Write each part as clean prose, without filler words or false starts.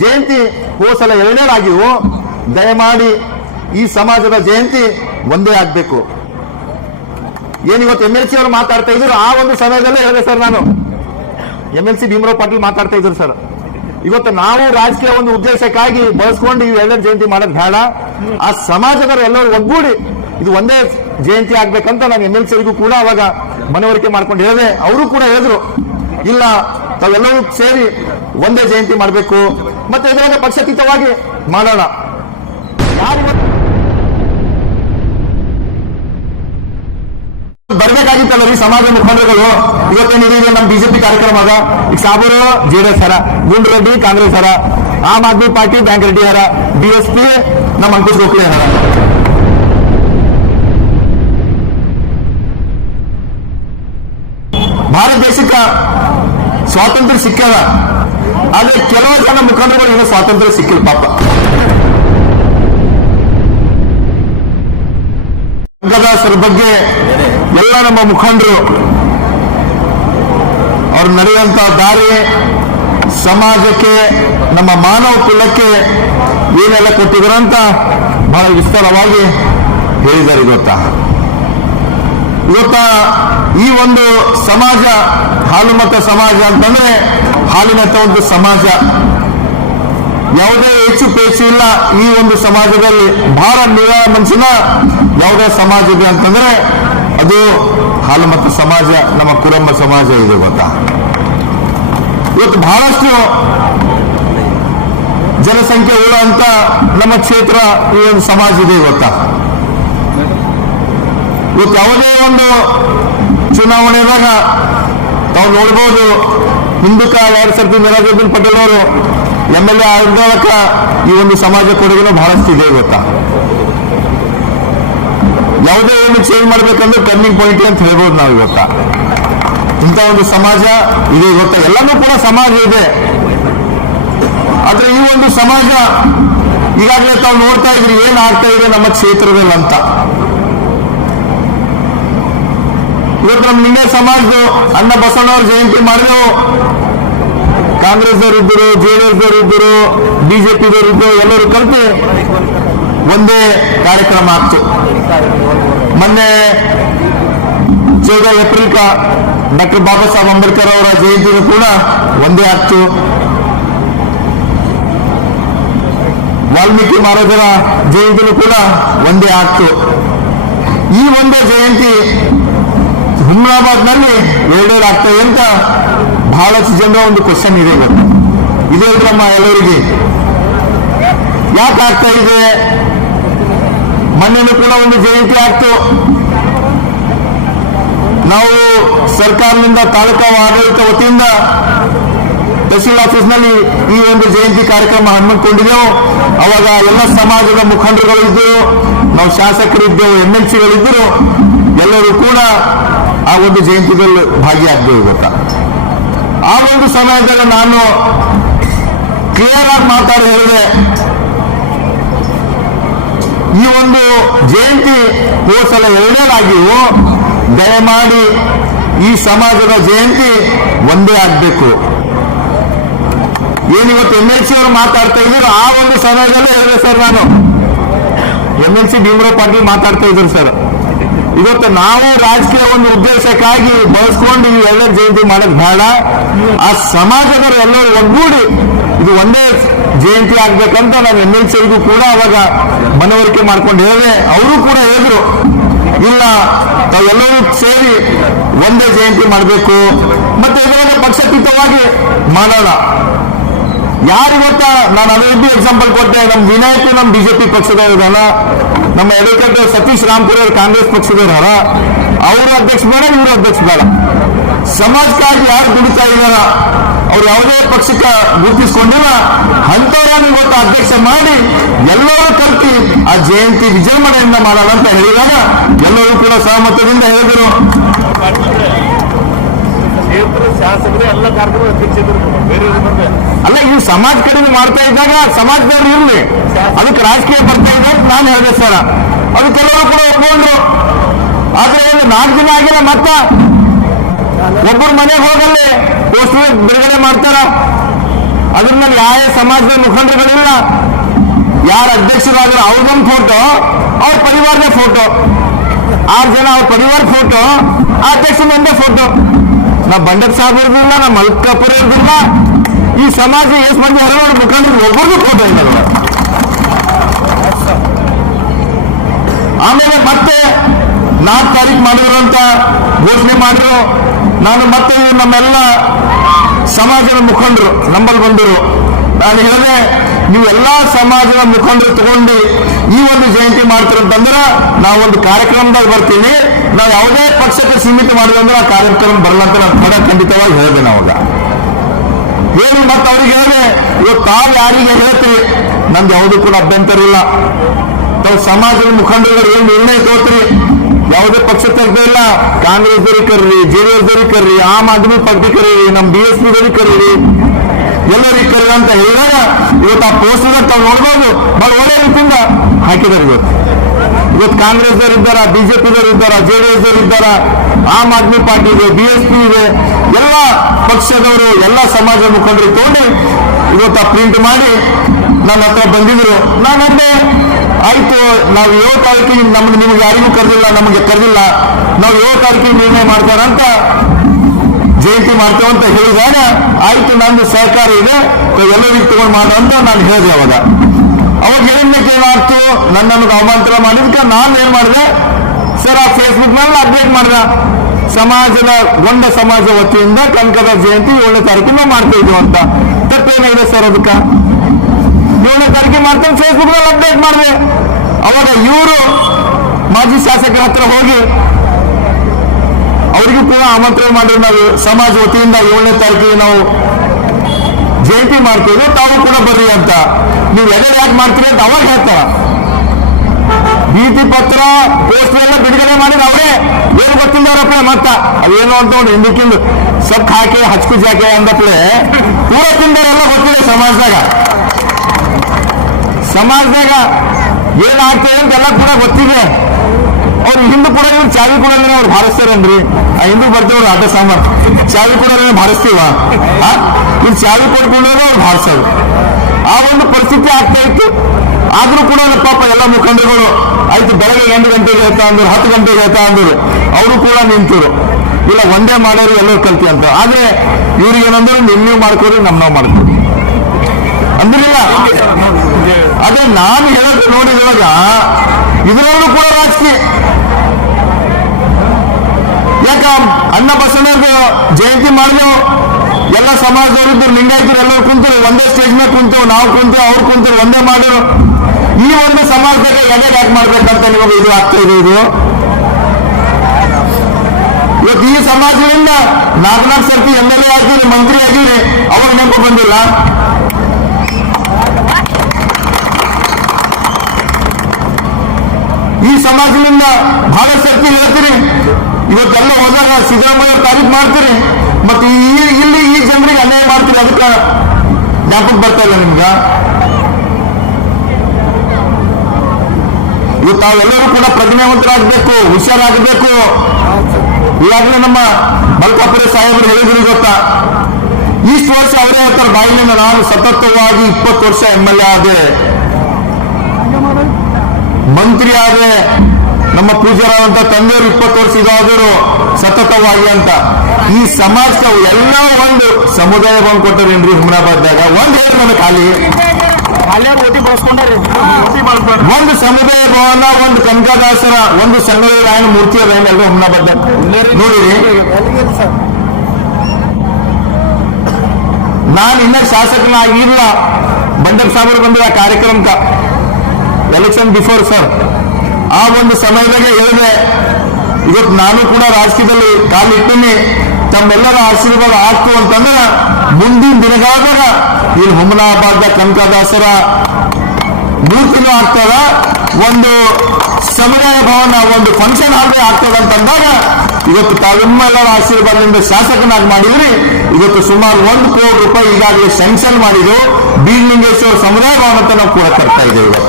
ಜಯಂತಿ ಹೋದ ಸಲ 2ನೇದಾಗಿಯೂ ದಯಮಾಡಿ ಈ ಸಮಾಜದ ಜಯಂತಿ ಒಂದೇ ಆಗ್ಬೇಕು. ಏನಿವತ್ತು MLC ಅವರು ಮಾತಾಡ್ತಾ ಇದ್ರು ಆ ಒಂದು ಸಮಯದಲ್ಲೇ ಹೇಳಿದೆ ಸರ್. ನಾನು MLC ಭೀಮರಾವ್ ಪಾಟೀಲ್ ಮಾತಾಡ್ತಾ ಇದ್ರು ಸರ್. ಇವತ್ತು ನಾವು ರಾಜಕೀಯ ಒಂದು ಉದ್ದೇಶಕ್ಕಾಗಿ ಬಳಸ್ಕೊಂಡು ಈ 2ನೇ ಜಯಂತಿ ಮಾಡೋದು ಬೇಡ, ಆ ಸಮಾಜದವರು ಎಲ್ಲರೂ ಒಗ್ಗೂಡಿ ಇದು ಒಂದೇ ಜಯಂತಿ ಆಗ್ಬೇಕಂತ ನಾನು MLC ಅವರಿಗೂ ಕೂಡ ಅವಾಗ ಮನವರಿಕೆ ಮಾಡ್ಕೊಂಡು ಹೇಳಿದೆ. ಅವರು ಕೂಡ ಹೇಳಿದ್ರು ಇಲ್ಲ ತಾವೆಲ್ಲರೂ ಸೇರಿ ಒಂದೇ ಜಯಂತಿ ಮಾಡಬೇಕು, ಮತ್ತೆ ಇದರಲ್ಲಿ ಪಕ್ಷಾತೀತವಾಗಿ ಮಾಡೋಣ. ಬರ್ಬೇಕಾಗಿತ್ತಲ್ಲ ಈ ಸಮಾಜ ಮುಖಂಡರುಗಳು. ಇವತ್ತೇನಿದೆ ನಮ್ಮ ಬಿಜೆಪಿ ಕಾರ್ಯಕ್ರಮ ಅದ. ಈಗ ಸಾಬೂರು JDS ಹರ, ಗುಂಡ್ರೆಡ್ಡಿ ಕಾಂಗ್ರೆಸ್ ಹರ, ಆಮ್ ಆದ್ಮಿ ಪಾರ್ಟಿ ಬ್ಯಾಂಕ್ ರೆಡ್ಡಿ ಹರ, BSP ನಮ್ಮ ಅಂಕುಶ್ ಗೋಖಲೆ ಹರ. ಭಾರತ ದೇಶಕ್ಕ ಸ್ವಾತಂತ್ರ್ಯ ಸಿಕ್ಕದ, ಆದ್ರೆ ಕೆಲವು ಜನ ಮುಖಂಡರುಗಳು ಇನ್ನೂ ಸ್ವಾತಂತ್ರ್ಯ ಸಿಕ್ಕಿಲ್ಲ ಪಾಪ. ರಂಗದಾಸರ ಬಗ್ಗೆ ಎಲ್ಲ ನಮ್ಮ ಮುಖಂಡರು ಅವ್ರು ನಡೆಯುವಂತ ದಾರಿ ಸಮಾಜಕ್ಕೆ ನಮ್ಮ ಮಾನವ ಕುಲಕ್ಕೆ ಏನೆಲ್ಲ ಕೊಟ್ಟಿದ್ರು ಅಂತ ಬಹಳ ವಿಸ್ತಾರವಾಗಿ ಹೇಳಿದ್ದಾರೆ. ಇವತ್ತ ಈ ಒಂದು ಸಮಾಜ ಹಾಲುಮತ ಸಮಾಜ ಅಂತಂದ್ರೆ ಹಾಲಿನಂತ ಒಂದು ಸಮಾಜ, ಯಾವುದೇ ಹೆಚ್ಚು ಪೇಚು ಇಲ್ಲ ಈ ಒಂದು ಸಮಾಜದಲ್ಲಿ. ಬಹಳ ನಿರಾಳ ಮನುಷ್ಯನ ಯಾವುದೇ ಸಮಾಜ ಇದೆ ಅಂತಂದ್ರೆ ಅದು ಹಾಲುಮತ ಸಮಾಜ, ನಮ್ಮ ಕುರುಬ ಸಮಾಜ ಇದೆ ಗೊತ್ತಾ. ಇವತ್ತು ಬಹಳಷ್ಟು ಜನಸಂಖ್ಯೆ ಉಳ್ಳಂತ ನಮ್ಮ ಕ್ಷೇತ್ರ ಈ ಒಂದು ಸಮಾಜ ಇದೆ ಗೊತ್ತಾ. ಇವತ್ತು ಯಾವುದೇ ಒಂದು ಚುನಾವಣೆದಾಗ ತಾವು ನೋಡ್ಬೋದು, ಹಿಂದಕ್ಕ 2 ಸರ್ತಿ ನಿರಾಜುದ್ದೀನ್ ಪಟೇಲ್ ಅವರು MLA ಆಗಿದ್ದಕ್ಕ ಈ ಒಂದು ಸಮಾಜ ಕೊಡುಗೆನೂ ಬಹಳಷ್ಟು ಇದೆ ಗೊತ್ತಾ. ಯಾವುದೇ ಒಂದು ಚೇಂಜ್ ಮಾಡ್ಬೇಕಂದ್ರೆ ಟರ್ನಿಂಗ್ ಪಾಯಿಂಟ್ ಅಂತ ಹೇಳ್ಬೋದು ನಾವು ಇವತ್ತ. ಇಂಥ ಒಂದು ಸಮಾಜ ಇದೆ ಗೊತ್ತಾ. ಎಲ್ಲನೂ ಕೂಡ ಸಮಾಜ ಇದೆ, ಆದ್ರೆ ಈ ಒಂದು ಸಮಾಜ ಈಗಾಗಲೇ ತಾವು ನೋಡ್ತಾ ಇದ್ರಿ ಏನ್ ಆಗ್ತಾ ಇದೆ ನಮ್ಮ ಕ್ಷೇತ್ರದಲ್ಲಿ ಅಂತ. ಇವತ್ತು ನಮ್ಮ ನಿನ್ನೆ ಸಮಾಜದ ಅಣ್ಣ ಬಸವಣ್ಣವ್ರ ಜಯಂತಿ ಮಾಡಿದೆವು. ಕಾಂಗ್ರೆಸ್ದವರು ಇದ್ದರು, JDSದವರು ಇದ್ದರು, BJPದವರು ಇದ್ದರು, ಎಲ್ಲರೂ ಕಲಿತು ಒಂದೇ ಕಾರ್ಯಕ್ರಮ ಆಗ್ತು. ಮೊನ್ನೆ 14 ಏಪ್ರಿಲ್ ಡಾಕ್ಟರ್ ಬಾಬಾ ಸಾಹೇಬ್ ಅಂಬೇಡ್ಕರ್ ಅವರ ಜಯಂತಿನೂ ಕೂಡ ಒಂದೇ ಆಗ್ತು. ವಾಲ್ಮೀಕಿ ಮಹಾರಾಜರ ಜಯಂತಿನೂ ಕೂಡ ಒಂದೇ ಆಗ್ತು. ಈ ಒಂದೇ ಜಯಂತಿ ಹುಮ್ನಾಬಾದ್ನಲ್ಲಿ 2 ಆಗ್ತದೆ ಅಂತ ಬಹಳಷ್ಟು ಜನರ ಒಂದು ಕ್ವಶನ್ ಇದೆ. ಇದೇ ನಮ್ಮ ಎಲ್ಲರಿಗೆ ಯಾಕೆ ಆಗ್ತಾ ಇದೆ. ಮೊನ್ನೆನೂ ಕೂಡ ಒಂದು ಜಯಂತಿ ಆಗ್ತು. ನಾವು ಸರ್ಕಾರದಿಂದ ತಾಲೂಕಾ ಆಡಳಿತ ವತಿಯಿಂದ ತಹಸೀಲ್ ಆಫೀಸ್ನಲ್ಲಿ ಈ ಒಂದು ಜಯಂತಿ ಕಾರ್ಯಕ್ರಮ ಹಮ್ಮಿಕೊಂಡಿದ್ದೆವು. ಅವಾಗ ಎಲ್ಲ ಸಮಾಜದ ಮುಖಂಡರುಗಳು ಇದ್ದರು, ನಾವು ಶಾಸಕರಿದ್ದೆವು, MLCಗಳಿದ್ದರು, ಎಲ್ಲರೂ ಕೂಡ ಆ ಒಂದು ಜಯಂತಿಯಲ್ಲಿ ಭಾಗಿಯಾಗಬೇಕು ಗೊತ್ತಾ. ಆ ಒಂದು ಸಮಯದಲ್ಲಿ ನಾನು ಕ್ಲಿಯರ್ ಆಗಿ ಮಾತಾಡಿ ಹೇಳಿದೆ, ಈ ಒಂದು ಜಯಂತಿ ಹೋದ ಸಲ 2ನೇದಾಗಿಯೂ ದಯಮಾಡಿ ಈ ಸಮಾಜದ ಜಯಂತಿ ಒಂದೇ ಆಗ್ಬೇಕು. ಏನಿವತ್ತು MLC ಅವರು ಮಾತಾಡ್ತಾ ಇದ್ರು ಆ ಒಂದು ಸಮಯದಲ್ಲೇ ಹೇಳಿದೆ ಸರ್. ನಾನು MLC ಭೀಮರಾವ್ ಪಾಟೀಲ್ ಮಾತಾಡ್ತಾ ಇದ್ರು ಸರ್. ಇವತ್ತು ನಾವು ರಾಜಕೀಯ ಒಂದು ಉದ್ದೇಶಕ್ಕಾಗಿ ಬಳಸ್ಕೊಂಡು ಈ 2ನೇ ಜಯಂತಿ ಮಾಡೋದು ಬೇಡ, ಆ ಸಮಾಜದವರು ಎಲ್ಲರೂ ಒಗ್ಗೂಡಿ ಇದು ಒಂದೇ ಜಯಂತಿ ಆಗ್ಬೇಕಂತ ನಾನು MLC ಅವರಿಗೂ ಕೂಡ ಅವಾಗ ಮನವರಿಕೆ ಮಾಡ್ಕೊಂಡು ಹೇಳಿದೆ. ಅವರು ಕೂಡ ಹೇಳಿದ್ರು ಇಲ್ಲ ತಾವೆಲ್ಲರೂ ಸೇರಿ ಒಂದೇ ಜಯಂತಿ ಮಾಡಬೇಕು, ಮತ್ತೆ ಇದರಲ್ಲಿ ಪಕ್ಷಾತೀತವಾಗಿ ಮಾಡೋಣ. ಯಾರು ಗೊತ್ತಾ, ನಾನು ಅದೇ ಎಕ್ಸಾಂಪಲ್ ಕೊಟ್ಟೆ. ನಮ್ಮ ವಿನಾಯಕ್ ನಮ್ಮ BJP ಪಕ್ಷದವರ, ನಮ್ಮ ಎಡಕಟ್ಟ ಸತೀಶ್ ರಾಮ್ಪುರ್ ಅವರು ಕಾಂಗ್ರೆಸ್ ಪಕ್ಷದವರ. ಅವರು ಅಧ್ಯಕ್ಷ ಬೇಡ, ಇವರು ಅಧ್ಯಕ್ಷ ಬೇಡ. ಸಮಾಜಕ್ಕಾಗಿ ಯಾರು ದುಡಿತಾ ಇದಾರ ಅವ್ರು ಯಾವುದೇ ಪಕ್ಷಕ್ಕೆ ಗುರುತಿಸಿಕೊಂಡಿಲ್ಲ, ಅಂತವರನ್ನು ಇವತ್ತು ಅಧ್ಯಕ್ಷ ಮಾಡಿ ಎಲ್ಲರೂ ಕಲ್ತಿ ಆ ಜಯಂತಿ ವಿಜೃಂಭಣೆಯಿಂದ ಮಾಡೋಣ ಅಂತ ಹೇಳಿದಾಗ ಎಲ್ಲರೂ ಕೂಡ ಸಹಮತದಿಂದ ಹೇಳಿದರು. ಶಾಸಕರು ಎಲ್ಲ ಕಾರ್ಯಕ್ರಮ ಅಧ್ಯಕ್ಷರು ಅಲ್ಲ, ಇವು ಸಮಾಜ ಕಡೆಗೆ ಮಾಡ್ತಾ ಇದ್ದಾಗ ಸಮಾಜದವ್ರು ಇರಲಿ, ಅದಕ್ಕೆ ರಾಜಕೀಯ ಬರ್ತಾ ಇದ್ದಾಗ ನಾನು ಹೇಳಿದೆ ಸರ್. ಅದು ಕೆಲವರು ಕೂಡ ಒಪ್ಕೊಂಡ್ರು. ಆದ್ರೆ 4 ದಿನ ಆಗಿಲ್ಲ, ಮತ್ತ ಒಬ್ಬರು ಮನೆಗೆ ಹೋಗಲ್ಲಿ ಪೋಸ್ಟರ್ ಬಿಡುಗಡೆ ಮಾಡ್ತಾರ. ಅದ್ರ ಮೇಲೆ ಯಾವ ಸಮಾಜದ ಮುಖಂಡರುಗಳಿಲ್ಲ. ಯಾರ ಅಧ್ಯಕ್ಷರಾದ್ರೆ ಅವ್ರದೊಂದು ಫೋಟೋ, ಅವ್ರ ಪರಿವಾರದ ಫೋಟೋ, 6 ಜನ ಅವ್ರ ಪರಿವಾರ ಫೋಟೋ, ಆ ಅಧ್ಯಕ್ಷನ ಒಂದೇ ಫೋಟೋ. ನಾ ಬಂಡಪ್ ಸಾಹೇಬ್ ಇರ್ದಿಲ್ಲ, ನಾ ಮಲ್ಕಾಪುರ ಇರ್ದಿಲ್ಲ. ಈ ಸಮಾಜ ಎಷ್ಟು ಮಂದಿ ಹಲವಾರು ಮುಖಂಡರು ಒಬ್ಬರಿಗೂ ಫೋಟೋ ಇಲ್ಲ. ಆಮೇಲೆ ಮತ್ತೆ 4 ತಾರೀಕು ಮಾಡಿದ್ರು ಅಂತ ಘೋಷಣೆ ಮಾಡಿದ್ರು. ನಾನು ಮತ್ತೆ ನಮ್ಮೆಲ್ಲ ಸಮಾಜದ ಮುಖಂಡರು ನಂಬಲ್ಲಿ ಬಂದರು. ನಾನು ಹೇಳಿದೆ, ನೀವೆಲ್ಲಾ ಸಮಾಜದ ಮುಖಂಡರು ತಗೊಂಡು ಈ ಒಂದು ಜಯಂತಿ ಮಾಡ್ತೀರಂತಂದ್ರೆ ನಾವೊಂದು ಕಾರ್ಯಕ್ರಮದಾಗ ಬರ್ತೀನಿ. ನಾವು ಯಾವುದೇ ಪಕ್ಷಕ್ಕೆ ಸೀಮಿತ ಮಾಡಿದ್ರೆ ಅಂದ್ರೆ ಆ ಕಾರ್ಯಕ್ರಮ ಬರಲ್ಲ ಅಂತ ನಾನು ಖಂಡಿತವಾಗಿ ಹೇಳಿದೆ. ನಾವಾಗ ಏನು ಮತ್ತೆ ಅವ್ರಿಗೆ ಹೇಳಿದೆ, ಇವತ್ತು ತಾವು ಯಾರಿಗೆ ಹೇಳ್ತೀರಿ, ನಂದು ಯಾವುದೂ ಕೂಡ ಅಭ್ಯಂತರ ಇಲ್ಲ. ತಾವು ಸಮಾಜದ ಮುಖಂಡರುಗಳು ಏನು ನಿರ್ಣಯ ತಗೋತೀರಿ, ಯಾವುದೇ ಪಕ್ಷ ತೆಗ್ದೇ ಇಲ್ಲ. ಕಾಂಗ್ರೆಸ್ ದವ್ರಿಗೆ ಕರೀರಿ, JDS ದವ್ರಿಗೆ ಕರೀರಿ, ಆಮ್ ಆದ್ಮಿ ಪಾರ್ಟಿ ಕರೀರಿ, ನಮ್ಮ BSP ದವ್ರಿಗೆ ಕರೀರಿ, ಎಲ್ಲರಿಗೆ ಕರೀರಿ ಅಂತ ಹೇಳಿದಾಗ ಇವತ್ತು ಆ ಪೋಸ್ಟರ್ ತಾವು ನೋಡ್ಬೋದು. ಬಹಳ ಒಳ್ಳೆ ರೀತಿಯಿಂದ ಹಾಕಿದ್ದಾರೆ. ಇವತ್ತು ಕಾಂಗ್ರೆಸ್ ದವ್ರು ಇದ್ದಾರ, BJP ದವ್ರು ಇದ್ದಾರ, JDS ದವ್ರು ಇದ್ದಾರ, ಆಮ್ ಆದ್ಮಿ ಪಾರ್ಟಿ ಇದೆ, BSP ಇದೆ, ಎಲ್ಲ ಪಕ್ಷದವರು ಎಲ್ಲ ಸಮಾಜ ಮುಖಂಡರು ತಗೊಂಡು ಇವತ್ತು ಆ ಪ್ರಿಂಟ್ ಮಾಡಿ ನನ್ನ ಹತ್ರ ಬಂದಿದ್ರು. ನಾನಂದೆ, ಆಯ್ತು, ನಾವು 7 ತಾರೀಕಿಗೆ ನಿಮ್ಗೆ ಯಾರಿಗೂ ಕರೆದಿಲ್ಲ, ನಮಗೆ ಕರೆದಿಲ್ಲ, ನಾವು 7 ತಾರೀಕಿಗೆ ನಿರ್ಣಯ ಮಾಡ್ತಾರಂತ ಜಯಂತಿ ಮಾಡ್ತೇವಂತ ಹೇಳಿದಾಗ ಆಯ್ತು, ನಂದು ಸಹಕಾರ ಇದೆ, ಎಲ್ಲರಿಗೂ ತಗೊಂಡು ಮಾಡೋ ಅಂತ ನಾನು ಹೇಳಿದೆ. ಅವಾಗ ಹೇಳಿದ್ಮೇಲೆ ಏನಾಯ್ತು, ನನ್ನನ್ನು ಅವಮಾನ ಮಾಡಿದ್ಕೆ ನಾನು ಏನ್ ಮಾಡಿದೆ ಸರ್, ಆ ಫೇಸ್ಬುಕ್ ನಲ್ಲಿ ಅಪ್ಡೇಟ್ ಮಾಡಿದ, ಸಮಾಜದ ಒಂದ ಸಮಾಜ ವತಿಯಿಂದ ಕನಕದ ಜಯಂತಿ 7ನೇ ತಾರೀಕಿಗೆ ನಾವು ಮಾಡ್ತಾ ಇದ್ವಿ ಅಂತ. ತಪ್ಪೇನಿದೆ ಸರ್, ಅದಕ್ಕೆ 7ನೇ ತಾರೀಕಿಗೆ ಮಾಡ್ತೇನೆ ಫೇಸ್ಬುಕ್ ನಲ್ಲಿ ಅಪ್ಡೇಟ್ ಮಾಡಿದೆ. ಅವಾಗ ಇವರು ಮಾಜಿ ಶಾಸಕರ ಹತ್ರ ಹೋಗಿ ಅವರಿಗೂ ಕೂಡ ಆಮಂತ್ರಣ ಮಾಡಿ, ನಾವು ಸಮಾಜ ವತಿಯಿಂದ 7ನೇ ತಾರೀಕಿಗೆ ನಾವು ಜಯಂತಿ ಮಾಡ್ತೀವಿ, ತಾವು ಕೂಡ ಬರ್ರಿ ಅಂತ. ನೀವು ಎಡೆ ಯಾಕೆ ಮಾಡ್ತೀರಿ ಅಂತ ಅವಾಗ ಹೇಳ್ತಾರ. ಭೀತಿ ಪತ್ರ ಪೋಸ್ಟರ್ ಎಲ್ಲ ಬಿಡುಗಡೆ ಮಾಡಿದ್ರೆ ಅವರೇ ಏನು ಗೊತ್ತಿದ್ದಾರಪ್ಪ ಮತ್ತ ಅದೇನು ಅಂತ ಒಂದು ಹಿಂದಕ್ಕಿಂದು ಸಕ್ ಹಾಕಿ ಹಚ್ಕು ಜಾಕೆ ಅಂದಪ್ಲೆ ಪೂರ ತಿಂದರೆಲ್ಲ ಗೊತ್ತಿದೆ. ಸಮಾಜದಾಗ ಏನಾಗ್ತದೆ ಅಂತೆಲ್ಲ ಕೂಡ ಗೊತ್ತಿದೆ. ಅವ್ರು ಹಿಂದೂ ಕೂಡ ಚಾವಿ ಕೂಡ ಅವ್ರು ಭಾರಿಸ್ತಾರನ್ರಿ. ಆ ಹಿಂದೂ ಬರ್ತೇವ್ರು ಆಟ ಸಾಮಾನು ಚಾವಿ ಕೂಡ ಭಾರಿಸ್ತೀವ, ಇಲ್ಲಿ ಚಾವಿ ಕೊಡ್ಕೊಂಡ್ರೆ ಅವ್ರು ಭಾರಿಸೋದು. ಆ ಒಂದು ಪರಿಸ್ಥಿತಿ ಆಗ್ತಾ ಇತ್ತು. ಆದ್ರೂ ಕೂಡ ಪಾಪ ಎಲ್ಲ ಮುಖಂಡರುಗಳು ಆಯ್ತು, ಬೆಳಗ್ಗೆ 8 ಗಂಟೆಗೆ ಹೇಳ್ತಾ ಅಂದ್ರು, 10 ಗಂಟೆಗೆ ಹೇಳ್ತಾ ಅಂದ್ರು, ಅವರು ಕೂಡ ನಿಂತರು. ಇಲ್ಲ ಒಂದೇ ಮಾಡೋರು ಎಲ್ಲರೂ ಕಲ್ತಿ ಅಂತ. ಆದ್ರೆ ಇವ್ರಿಗೆ ಏನಂದ್ರೆ ನೀವು ಮಾಡ್ಕೊರಿ, ನಾವು ಮಾಡ್ಕೊರಿ ಅಂದ್ರಿಲ್ಲ. ಅದೇ ನಾನು ಹೇಳೋದು ನೋಡಿದಾಗ ಇದರಲ್ಲೂ ಕೂಡ ರಾಜಕೀಯ. ಯಾಕ ಅಣ್ಣ ಬಸವಣ್ಣವ್ರಿಗೆ ಜಯಂತಿ ಮಾಡಿದೆವು, ಎಲ್ಲ ಸಮಾಜದವರಿದ್ದು ಲಿಂಗಾಯತರು ಎಲ್ಲರೂ ಕುಂತರು, ಒಂದೇ ಸ್ಟೇಜ್ ಮೇಲೆ ಕುಂತೇವು, ನಾವು ಕುಂತೇವು, ಅವ್ರು ಕುಂತರು, ಒಂದೇ ಮಾಡಿದ್ರು. ಈ ಒಂದು ಸಮಾಜದಾಗ ಎಡೆ ಯಾಕೆ ಮಾಡ್ಬೇಕಂತ ನಿಮಗೆ ಇದು ಆಗ್ತಾ ಇದೆ. ಇದು ಇವತ್ತು ಈ ಸಮಾಜದಿಂದ 4 ಸರ್ತಿ MLA ಆಗಿರಿ, ಮಂತ್ರಿ ಆಗಿರಿ, ಅವ್ರ ನೆನಪು ಬಂದಿಲ್ಲ. ಈ ಸಮಾಜದಿಂದ ಬಹಳ ಸರ್ತಿ ಹೇಳ್ತೀರಿ, ಇವತ್ತೆಲ್ಲ ಹೋದಾಗ ಸಿದ್ದರಾಮಯ್ಯ ತಾರೀಫ್ ಮಾಡ್ತೀರಿ, ಮತ್ತೆ ಇಲ್ಲಿ ಈ ಜನರಿಗೆ ಅನ್ಯಾಯ ಮಾಡ್ತೀರಿ. ಅದಕ್ಕೆ ಜ್ಞಾಪಕ ಬರ್ತಾ ಇಲ್ಲ ನಿಮ್ಗ. ಇವತ್ತು ತಾವೆಲ್ಲರೂ ಕೂಡ ಪ್ರಜ್ಞಾವಂತರಾಗಬೇಕು, ಹುಷಾರಾಗಬೇಕು. ಈಗಾಗಲೇ ನಮ್ಮ ಮಲ್ಕಾಪುರ ಸಾಹೇಬರು ಹೇಳಿದ್ರು ಗೊತ್ತಾ, ಇಷ್ಟು ವರ್ಷ ಅವರೇ ಹೇಳ್ತಾರೆ ಬಾಯಿಲಿಂದ, ನಾನು ಸತತವಾಗಿ 20 ವರ್ಷ MLA ಆದೆ, ಮಂತ್ರಿ ಆದ್ರೆ, ನಮ್ಮ ಪೂಜಾರಂತ ತಂದೆಯವರು 20 ವರ್ಷ ಇದಾದರು ಸತತವಾಗಿ ಅಂತ. ಈ ಸಮಾಜಕ್ಕೆ ಎಲ್ಲ ಒಂದು ಸಮುದಾಯ ಬಂದು ಕೊಟ್ಟರೇನ್ರಿ ಹುಮನಾಬಾದ್ದಾಗ? ಒಂದು ಹೇಳಿ ನನಗೆ ಖಾಲಿ ಒಂದು ಸಮುದಾಯ ಭವನ, ಒಂದು ಕನಕದಾಸರ, ಒಂದು ಸಂಗದ ರಾಯನ ಮೂರ್ತಿ ಅದ ಎಲ್ಲರೂ ಹುಮನಾಬಾದ್ದಾಗ ನೋಡಿರಿ. ನಾನು ಇನ್ನ ಶಾಸಕನಾಗಿಲ್ಲ, ಬಂಡಪ್ ಸಾಹೇಬರು ಬಂದಿರ ಆ ಕಾರ್ಯಕ್ರಮಕ್ಕೆ ಎಲೆಕ್ಷನ್ ಬಿಫೋರ್ ಸರ್. ಆ ಒಂದು ಸಮಯದಾಗ ಹೇಳಿದೆ, ಇವತ್ತು ನಾನು ಕೂಡ ರಾಜಕೀಯದಲ್ಲಿ ಕಾಲಿಟ್ಟಿನಿ, ತಮ್ಮೆಲ್ಲರ ಆಶೀರ್ವಾದ ಆಗ್ತು ಅಂತಂದ್ರೆ ಮುಂದಿನ ದಿನಗಳಾದಾಗ ಇಲ್ಲಿ ಹುಮನಾಬಾದ್ದ ಕನಕದಾಸರ ಮೂರ್ತಿನೂ ಆಗ್ತದ, ಒಂದು ಸಮುದಾಯ ಭವನ, ಒಂದು ಫಂಕ್ಷನ್ ಹಾಲ್ ಆಗ್ತದ ಅಂತಂದಾಗ ಇವತ್ತು ತಾವೆಲ್ಲರ ಆಶೀರ್ವಾದದಿಂದ ಶಾಸಕನಾಗಿ ಮಾಡಿದ್ರಿ. ಇವತ್ತು ಸುಮಾರು 1 ಕೋಟಿ ರೂಪಾಯಿ ಈಗಾಗಲೇ ಸ್ಯಾಂಕ್ಷನ್ ಮಾಡಿದ್ರು. ಬೀರ್ಲಿಂಗೇಶ್ವರ ಸಮುದಾಯ ಭವನ ಅಂತ ನಾವು ಕೂಡ ತರ್ತಾ ಇದ್ದೇವೆ.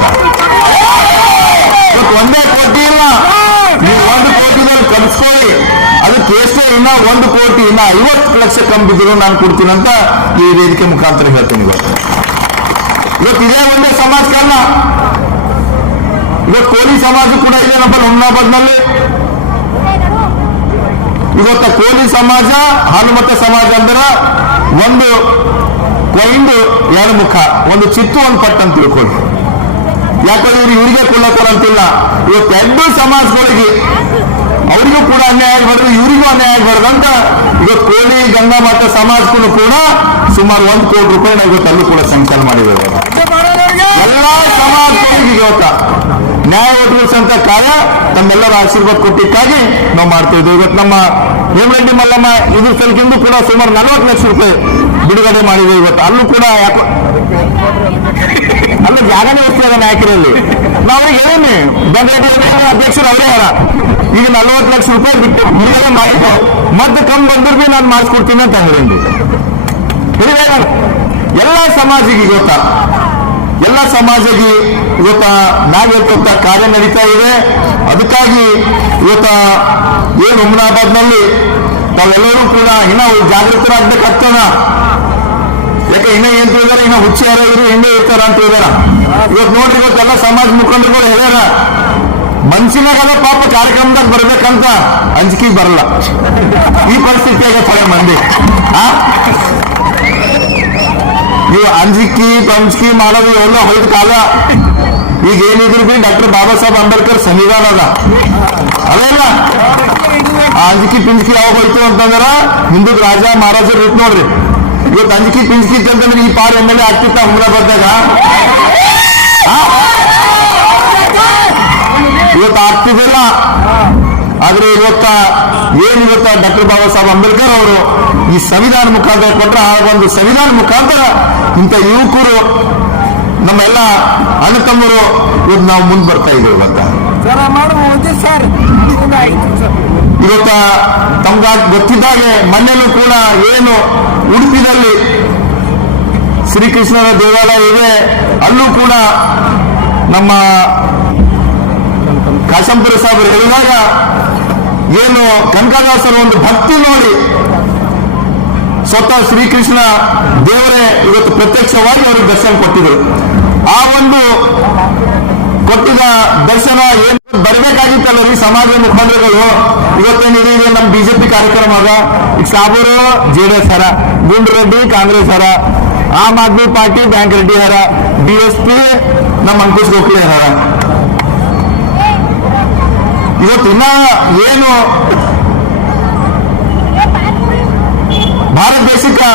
ಇವತ್ತು 1 ಕೋಟಿ ಇಲ್ಲ, ನೀವು 1 ಕೋಟಿದಲ್ಲಿ ಕಲಿಸ್ಕೊಳ್ಳಿ. ಅದಕ್ಕೆ ಎಷ್ಟೇ ಇನ್ನ 1 ಕೋಟಿ ಇನ್ನ 50 ಲಕ್ಷ ಕಂಬಿದ್ರು ನಾನು ಕೊಡ್ತೀನಿ ಅಂತ ಈ ವೇದಿಕೆ ಮುಖಾಂತರ ಹೇಳ್ತೀನಿ. ಇವತ್ತು ಇದೇ ಒಂದೇ ಸಮಾಜ ಕಾರಣ. ಇವತ್ತು ಕೋಲಿ ಸಮಾಜ ಕೂಡ ಇದೆ ನಮ್ಮಲ್ಲಿ ಹುಮ್ನಾಬಾದ್ನಲ್ಲಿ. ಇವತ್ತು ಕೋಲಿ ಸಮಾಜ ಹನುಮತ ಸಮಾಜ ಅಂದ್ರೆ ಒಂದು ಕೊಯ್ದು 2 ಮುಖ, ಒಂದು ಚಿತ್ತು ಒಂದು ಪಟ್ಟು ಅಂತ ತಿಳ್ಕೊಳ್ಳಿ. ಯಾಕಂದ್ರೆ ಇವರಿಗೆ ಕೊಳ್ಳಕ್ಕೊಳಂತಿಲ್ಲ. ಇವತ್ತು 2 ಸಮಾಜಗಳಿಗೆ ಅವರಿಗೂ ಕೂಡ ಅನ್ಯಾಯ ಆಗಬಾರ್ದು, ಇವರಿಗೂ ಅನ್ಯಾಯ ಆಗಬಾರ್ದು ಅಂತ ಇವತ್ತು ಕೋಲಿ ಗಂಗಾ ಮಾತಾ ಸಮಾಜಕ್ಕೂ ಕೂಡ ಸುಮಾರು 1 ಕೋಟಿ ರೂಪಾಯಿ ನಾವು ಇವತ್ತು ಅಲ್ಲೂ ಕೂಡ ಸಂಕಲನ ಮಾಡಿದ್ದೇವೆ. ಎಲ್ಲಾ ಸಮಾಜಗಳಿಗೆ ಇವತ್ತ ನ್ಯಾಯ ಒದಗಿಸುವಂತ ಕಾರ್ಯ ತಮ್ಮೆಲ್ಲರ ಆಶೀರ್ವಾದ ಕೊಟ್ಟಿಕ್ಕಾಗಿ ನಾವು ಮಾಡ್ತಾ ಇದ್ದೀವಿ. ಇವತ್ತು ನಮ್ಮ ಹೇಮರೆಡ್ಡಿ ಮಲ್ಲಮ್ಮ ಇದ್ರ ಸಲಕಿಂದು ಕೂಡ ಸುಮಾರು 40 ಲಕ್ಷ ರೂಪಾಯಿ ಬಿಡುಗಡೆ ಮಾಡಿದೆ. ಇವತ್ತು ಅಲ್ಲೂ ಕೂಡ ಯಾಕೋ ಅಲ್ಲ ಜಾಗನೇ ವ್ಯವಸ್ಥೆ ನಾಯಕರಲ್ಲಿ ನಾವು ಅವ್ರಿಗೆ ಹೇಳೀನಿ, ಬೆಂಗಳೂರು ಅಧ್ಯಕ್ಷರು ಅವರೇ ಯಾರ ಈಗ 40 ಲಕ್ಷ ರೂಪಾಯಿ ಬಿಟ್ಟು ಬಿಡುಗಡೆ ಮಾಡಿದ್ದು ಮತ್ತೆ ಕಮ್ಮಿ ಬಂದ್ರು ಭೀ ನಾನು ಮಾಡಿಸ್ಕೊಡ್ತೀನಿ ಅಂತ ಹೇಳಿ ಎಲ್ಲ ಸಮಾಜಿಗೆ ಗೊತ್ತಾ, ಎಲ್ಲ ಸಮಾಜಕ್ಕೆ ಇವತ್ತ ನಾವಿರ್ತಂತ ಕಾರ್ಯ ನಡೀತಾ ಇದೆ. ಅದಕ್ಕಾಗಿ ಇವತ್ತ ಏನು ಹುಮ್ನಾಬಾದ್ನಲ್ಲಿ ನಾವೆಲ್ಲರೂ ಕೂಡ ಇನ್ನೂ ಜಾಗೃತರಾಗಬೇಕಾಗ್ತದ. ಯಾಕೆ ಇನ್ನ ಏನ್ ತಿಳಿದಾರ, ಇನ್ನ ಹುಚ್ಚಿ ಯಾರಾದ್ರು ಹಿಂಗೆ ಇರ್ತಾರ ಅಂತ ಹೇಳಿದಾರ. ಇವತ್ತು ನೋಡ್ರಿ ಇವತ್ತೆಲ್ಲ ಸಮಾಜ ಮುಖಂಡರುಗಳು ಹೇಳ್ಯಾರ ಮನ್ಸಿನಾಗಲ್ಲ ಪಾಪ ಕಾರ್ಯಕ್ರಮದಾಗ ಬರ್ಬೇಕಂತ ಅಂಜಿಕೆ ಬರಲ್ಲ. ಈ ಪರಿಸ್ಥಿತಿಯಾಗ ಥರ ಮಂದಿ ನೀವು ಅಂಜಿಕೆ ಪಂಚಿಕೆ ಮಾಡೋದು ಎಲ್ಲ ಹೋಯ್ತು ಕಾಲ. ಈಗ ಏನಿದ್ರು ಬಿ ಡಾಕ್ಟರ್ ಬಾಬಾ ಸಾಹೇಬ್ ಅಂಬೇಡ್ಕರ್ ಸಂವಿಧಾನ ಅದ ಅದೇಲ್ಲ. ಆ ಅಂಜಿಕೆ ಪಿಂಚಿಕೆ ಯಾವಾಗ ಹೋಯ್ತು ಅಂತಂದ್ರ ಹಿಂದೂ ರಾಜ ಮಹಾರಾಜರು ಇತ್ತು ನೋಡ್ರಿ. ಇವತ್ತು ಅಂಜಿಕೆ ಪಿಂಚಿಕೆ ಅಂತಂದ್ರೆ ಈ ಪಾರ್ MLA ಆಗ್ತಿತ್ತ ಹುಮ್ನಾಬಾದ್ದಾಗ, ಇವತ್ತು ಆಗ್ತಿದ್ದಿಲ್ಲ. ಆದ್ರೆ ಇವತ್ತ ಡಾಕ್ಟರ್ ಬಾಬಾ ಸಾಹೇಬ್ ಅಂಬೇಡ್ಕರ್ ಅವರು ಈ ಸಂವಿಧಾನ ಮುಖಾಂತರ ಕೊಟ್ಟರೆ, ಆ ಒಂದು ಸಂವಿಧಾನ ಮುಖಾಂತರ ಇಂಥ ಯುವಕರು ನಮ್ಮೆಲ್ಲ ಅಣ್ಣ ತಮ್ಮರು ಇವತ್ತು ನಾವು ಮುಂದೆ ಬರ್ತಾ ಇದ್ದೇವೆ. ಇವತ್ತ ತಮ್ಗ ಗೊತ್ತಿದ್ದಾಗೆ ಮನೆಯಲ್ಲೂ ಕೂಡ ಏನು ಉಡುಪಿನಲ್ಲಿ ಶ್ರೀಕೃಷ್ಣರ ದೇವಾಲಯ ಇದೆ, ಅಲ್ಲೂ ಕೂಡ ನಮ್ಮ ಕಾಶಂಪುರ ಸಾಹೇಬರು ಹೇಳಿದಾಗ ಏನು ಕನಕದಾಸರ ಒಂದು ಭಕ್ತಿ ನೋಡಿ ಸ್ವತಃ ಶ್ರೀಕೃಷ್ಣ ದೇವರೇ ಇವತ್ತು ಪ್ರತ್ಯಕ್ಷವಾಗಿ ಅವರಿಗೆ ದರ್ಶನ ಕೊಟ್ಟಿದ್ರು. ಆ ಒಂದು ಕೊಟ್ಟಿದ ದರ್ಶನ ಏನು ಬರಬೇಕಾಗಿತ್ತಲ್ಲ ಈ ಸಮಾಜದ ಮುಖಂಡರುಗಳು. ಇವತ್ತೇನಿದೆ ನಮ್ಮ ಬಿಜೆಪಿ ಕಾರ್ಯಕ್ರಮ ಅದ. ಈಗ ಸಾಬೂರು JDS ಹರ, ಗುಂಡ್ರೆಡ್ಡಿ ಕಾಂಗ್ರೆಸ್ ಹರ, ಆಮ್ ಆದ್ಮಿ ಪಾರ್ಟಿ ಬ್ಯಾಂಕ್ ರೆಡ್ಡಿ ಹರ, BSP ನಮ್ಮ ಅಂಕುಶ್ ಗೋಖಲೆ ಹರ. ಇವತ್ತು ಇನ್ನ ಏನು ಭಾರತ ದೇಶಕ್ಕೆ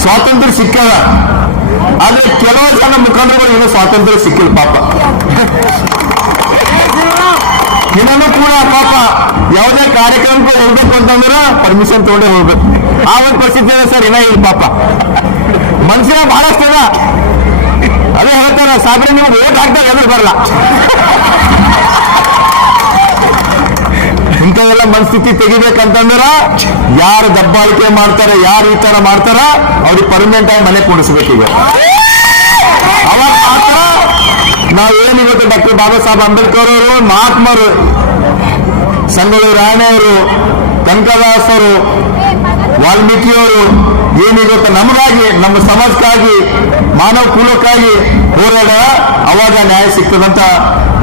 ಸ್ವಾತಂತ್ರ್ಯ ಸಿಕ್ಕದ, ಆದ್ರೆ ಕೆಲವು ಜನ ಮುಖಂಡರುಗಳು ಇನ್ನೂ ಸ್ವಾತಂತ್ರ್ಯ ಸಿಕ್ಕಿಲ್ಲ ಪಾಪ. ಇನ್ನೂ ಕೂಡ ಪಾಪ ಯಾವುದೇ ಕಾರ್ಯಕ್ರಮಕ್ಕೆ ಹೋಗ್ಬೇಕು ಅಂತಂದ್ರೆ ಪರ್ಮಿಷನ್ ತಗೊಂಡೇ ಹೋಗ್ಬೇಕು. ಆ ಒಂದು ಪರಿಸ್ಥಿತಿ ಇದೆ ಸರ್. ಇನ್ನ ಇಲ್ಲ ಪಾಪ, ಮನುಷ್ಯನ ಬಹಳಷ್ಟು ಅದ. ಅದೇ ಹೇಳ್ತಾರ ಸಾಬ್ರೆ ನಿಮ್ಗೆ ಓಟ್ ಹಾಕ್ತಾರೆ ಎದುರು ಬರಲ್ಲ. ಇಂಥವೆಲ್ಲ ಮನಸ್ಥಿತಿ ತೆಗಿಬೇಕಂತಂದ್ರ ಯಾರು ದಬ್ಬಾಳಿಕೆ ಮಾಡ್ತಾರೆ, ಯಾರು ಈ ತರ ಮಾಡ್ತಾರ ಅವ್ರಿಗೆ ಪರ್ಮನೆಂಟ್ ಆಗಿ ಮನೆ ಕೂಡಿಸ್ಬೇಕೀಗ. ಅವಾಗ ಮಾತ್ರ ನಾವೇನಿವತ್ತು ಡಾಕ್ಟರ್ ಬಾಬಾ ಸಾಹೇಬ್ ಅಂಬೇಡ್ಕರ್ ಅವರು, ಮಹಾತ್ಮರು, ಸಂಗೊಳ್ಳಿ ರಾಯಣ್ಣವರು, ಕನಕದಾಸರು, ವಾಲ್ಮೀಕಿಯವರು ಏನಿವತ್ತು ನಮಗಾಗಿ, ನಮ್ಮ ಸಮಾಜಕ್ಕಾಗಿ, ಮಾನವ ಕುಲಕ್ಕಾಗಿ ಹೋರಾಡ ಅವಾಗ ನ್ಯಾಯ ಸಿಗ್ತದಂತ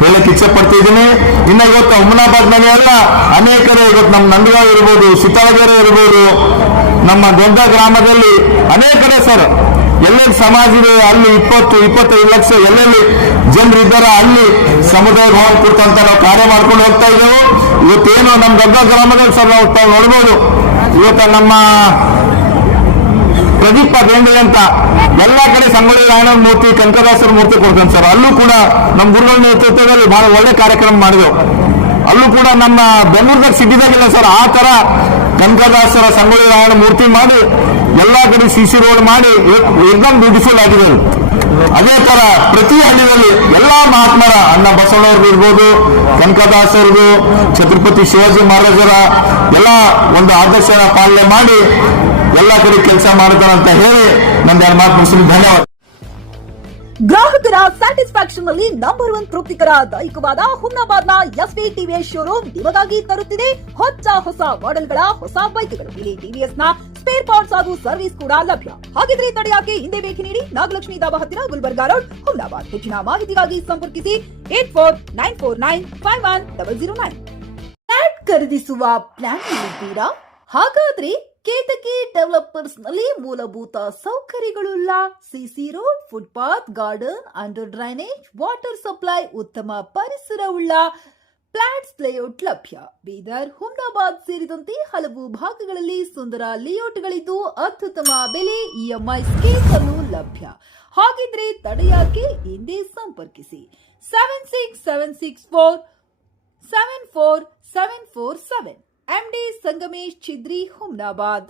ಹೇಳಕ್ ಇಚ್ಛೆ ಪಡ್ತಿದ್ದೀನಿ. ಇನ್ನ ಇವತ್ತು ಹುಮ್ನಾಬಾದ್ನಲ್ಲಿ ಎಲ್ಲ ಅನೇಕರು ಇವತ್ತು ನಮ್ಮ ನಂದಗಾಂವ್ ಇರ್ಬೋದು, ಸುತ್ತಳಗೆರೆ ಇರ್ಬೋದು, ನಮ್ಮ ದೊಡ್ಡ ಗ್ರಾಮದಲ್ಲಿ ಅನೇಕರೇ ಸರ್ ಎಲ್ಲೆಲ್ಲಿ ಸಮಾಜ ಇದೆ ಅಲ್ಲಿ 20-25 ಲಕ್ಷ ಎಲ್ಲೆಲ್ಲಿ ಜನರು ಇದ್ದಾರ ಅಲ್ಲಿ ಸಮುದಾಯ ಭವನ ಕೊಡ್ತಂತ ನಾವು ಕಾರ್ಯ ಮಾಡ್ಕೊಂಡು ಹೋಗ್ತಾ ಇದ್ದೇವೆ. ಇವತ್ತೇನು ನಮ್ಮ ದೊಡ್ಡ ಗ್ರಾಮದಲ್ಲಿ ಸರ್ ನಾವು ನೋಡ್ಬೋದು. ಇವತ್ತು ನಮ್ಮ ಪ್ರದೀಪ ಬೇಂದ್ರೆ ಅಂತ ಎಲ್ಲಾ ಕಡೆ ಸಂಗೊಳ್ಳಿ ರಾಯಣ್ಣ ಮೂರ್ತಿ, ಕನಕದಾಸರ ಮೂರ್ತಿ ಕೊಡ್ತಾನೆ ಸರ್. ಅಲ್ಲೂ ಕೂಡ ನಮ್ಮ ಗುರುಗಳ ನೇತೃತ್ವದಲ್ಲಿ ಬಹಳ ಒಳ್ಳೆ ಕಾರ್ಯಕ್ರಮ ಮಾಡಿದೆವು. ಅಲ್ಲೂ ಕೂಡ ನಮ್ಮ ಬೆಂಗಳೂರದಾಗ ಸಿಟಿದಾಗಿಲ್ಲ ಸರ್, ಆ ತರ ಕನಕದಾಸರ ಸಂಗೊಳ್ಳಿ ರಾಯಣ್ಣ ಮೂರ್ತಿ ಮಾಡಿ ಎಲ್ಲಾ ಕಡೆ CC ರೋಡ್ ಮಾಡಿ ಏಕದಮ್ ಬ್ಯೂಟಿಫುಲ್ ಆಗಿದೆ. ಅದೇ ತರ ಪ್ರತಿ ಹಳ್ಳಿಯಲ್ಲಿ ಎಲ್ಲಾ ಮಹಾತ್ಮರ ಅಣ್ಣ ಬಸವಣ್ಣವ್ರಿಗೂ ಇರ್ಬೋದು, ಕನಕದಾಸರಿಗೂ, ಛತ್ರಪತಿ ಶಿವಾಜಿ ಮಹಾರಾಜರ ಎಲ್ಲ ಒಂದು ಆದರ್ಶ ಪಾಲನೆ ಮಾಡಿ ಎಲ್ಲ ಕಡೆ ಕೆಲಸ ಮಾಡ್ತಾರಂತ ಹೇಳಿ ನನ್ನ ಮಾತು ಮುಗಿಸಿ ಧನ್ಯವಾದ. ಗ್ರಾಹಕರ ಸ್ಯಾಟಿಸ್ಫ್ಯಾಕ್ಷನ್ ನಲ್ಲಿ ನಂಬರ್ 1 ತೃಪ್ತಿಕರ ದೈಹಿಕವಾದ ಹುಮ್ನಾಬಾದ್ನ ಎಸ್ವಿ ಟಿವಿಎಸ್ ಶೋರೂಮ್ ನಿಮಗಾಗಿ ತರುತ್ತಿದೆ ಹೊಸ ಮಾಡೆಲ್ಗಳ ಹೊಸ ಬೈಕ್ಗಳು. ಇಲ್ಲಿ ಟಿವಿಎಸ್ ನ ಸ್ಪೇರ್ ಪಾರ್ಟ್ಸ್ ಹಾಗೂ ಸರ್ವಿಸ್ ಕೂಡ ಲಭ್ಯ. ಹಾಗಿದ್ರೆ ತಡೆಯಾಕೆ ಹಿಂದೆ ಭೇಟಿ ನೀಡಿ ನಾಗಲಕ್ಷ್ಮಿ ದಾಬಾ ಹತ್ತಿರ ಗುಲ್ಬರ್ಗಾ ರೋಡ್, ಹುಮ್ನಾಬಾದ್. ಹೆಚ್ಚಿನ ಮಾಹಿತಿಗಾಗಿ ಸಂಪರ್ಕಿಸಿ 8494951009. ಫ್ಲಾಟ್ ಖರೀದಿಸುವ ಪ್ಲಾನ್ ಇದ್ದೀರಾ? ಹಾಗಾದ್ರೆ ಕೇತಕಿ ಡೆವಲಪರ್ಸ್ ನಲ್ಲಿ ಮೂಲಭೂತ ಸೌಕರ್ಯಗಳುಳ್ಳ CC road, footpath, garden, under drainage, water supply, ಉತ್ತಮ ಪರಿಸರವುಳ್ಳ ಫ್ಲಾಟ್ಸ್ ಲೇಔಟ್ ಲಭ್ಯ. ಬೀದರ್, ಹುಮ್ನಾಬಾದ್ ಸೇರಿದಂತೆ ಹಲವು ಭಾಗಗಳಲ್ಲಿ ಸುಂದರ ಲೇಔಟ್ಗಳಿದ್ದು ಅತ್ಯುತ್ತಮ ಬೆಲೆ, ಇಎಂಐ ಸ್ಕೀಮ್ ಅನ್ನು ಲಭ್ಯ. ಹಾಗಿದ್ರೆ ತಡೆಯಾಕೆ ಹಿಂದೆ ಸಂಪರ್ಕಿಸಿ 7676474747. MD ಸಂಗಮೇಶ್ ಚಿದ್ರಿ, ಹುಮ್ನಾಬಾದ್.